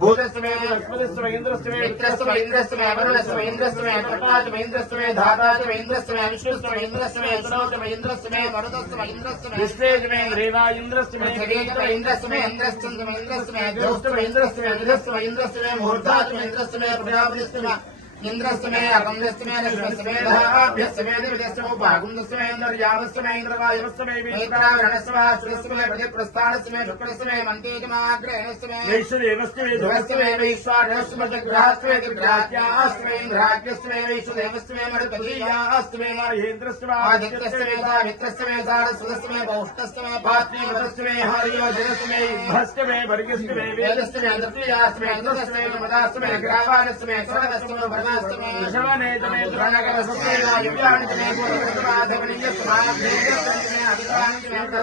भूतस्मे लक्ष्मणस्मे इंद्रस्मे मित्रस्मे इंद्रस्मे वरुणस्मे इंद्रस्मे प्रकाशमे इंद्रस्मे धातास्मे इंद्रस्मे विष्णुस्मे इंद्रस्मे सुनोस्मे इंद्रस्मे मरुतस्मे इंद्रस्मे विश्वेस्मे रेवा इंद्रस्मे शरीरस्मे इंद्रस्मे इंद्रस्मे इंद्रस्मे ज्योतिस्मे इंद्रस्मे निधस्मे इंद्रस्मे मुहूर्तास्मे इंद्रस्मे प्रजापतिस्मे इंद्रस्मे अकंदस्मे लक्ष्मस्मे धाभ्यस्मे दिव्यस्मे भागुंदस्मे इंद्रयावस्मे इंद्रवायुस्मे वीतरावरणस्मे सुरस्मे प्रतिप्रस्थानस्मे शुक्रस्मे मन्तेजमाग्रहस्मे वैश्वदेवस्मे ध्रुवस्मे वैश्वानस्मे जग्रहस्मे जग्राह्यास्मे इंद्राज्यस्मे वैश्वदेवस्मे मरुतधीयास्मे महेन्द्रस्मे आदित्यस्मे सावित्रस्मे सारस्वतस्मे पौष्टस्मे पात्रीवतस्मे हरियोजनस्मे भस्मे वर्गस्मे वेदस्मे अंधप्रियास्मे अंधस्मे मदास्मे ग्रावानस्मे सर्वस्मे शवने तमे रणकर सुखेला युव्यानि तमे पूर्वकृतमाधवनीय समाधेय तमे अधिकानि